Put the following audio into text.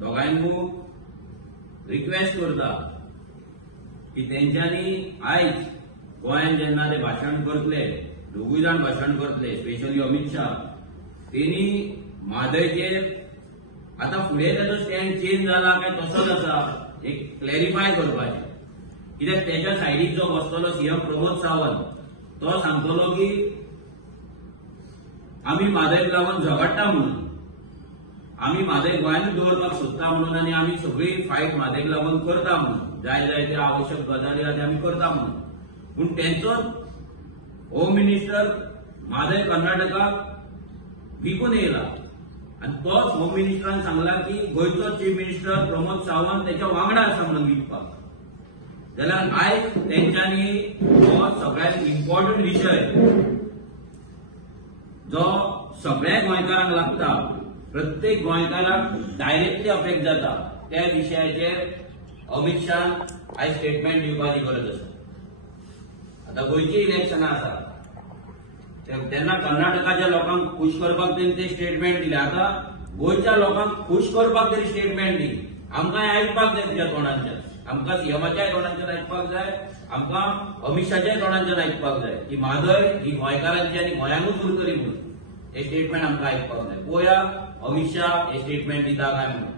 दोगांयकू request करता की तेंच्यांनी आयज गोंयांत जेन्ना ते भाशण करतले, दोगूय जाण भाशण करतले, स्पेशली अमित शाह, तेणी म्हादयचेर आता फुडें ताचो स्टँड चेंज जाला काय तसोच आसा एक क्लॅरिफाय करपाचें. कित्याक तेच्या सायडीक जो बसतलो सीएम प्रमोद सावंत, तो सांगतलो की आमी म्हादयक लागून झगडटा म्हणून, आमी म्हादय गोंयांत दवरपाक सोदता म्हणून, आनी आमी सगळी फायट म्हादयक लागून करता म्हणून, जाय जाय त्या आवश्यक गजाली आहा आमी करता म्हणून. पूण तेंचोच होम मिनिस्टर म्हादय कर्नाटकाक विकून येयला आनी तोच होम मिनिस्टरान सांगला की गोंयचो चीफ मिनिस्टर प्रमोद सावंत तेच्या वांगडा आसा म्हणून विकपाक. जाल्यार आयज तेंच्यांनी हो सगळ्यात इम्पॉर्टंट विशय जो सगळ्या गोंयकारांक लागता, प्रत्येक गोंयकाराक डायरेक्टली अफेक्ट जाता, त्या विशयाचेर अमित शाह आयज स्टेटमेंट दिवपाची गरज आसा. आता गोंयची इलेक्शनां आसा तेन्ना कर्नाटकाच्या लोकांक खुश करपाक ते स्टेटमेंट दिले. आता गोंयच्या लोकांक खुश करपाक तरी स्टेटमेंट दी. आमकां आयकपाक जाय तुज्या तोंडांच्यान, आमकां सीएमाच्या तोंडांच्यान आयकपाक जाय, आमकां अमित शाहच्या तोंडांच्यान आयकपाक जाय की म्हादय ही गोंयकारांची आनी गोंयांकूच उरतली म्हणून. हे स्टेटमेंट आमकां आयकपाक जाय. पळोवया अमित शाह हे स्टेटमेंट दिता काय म्हणून.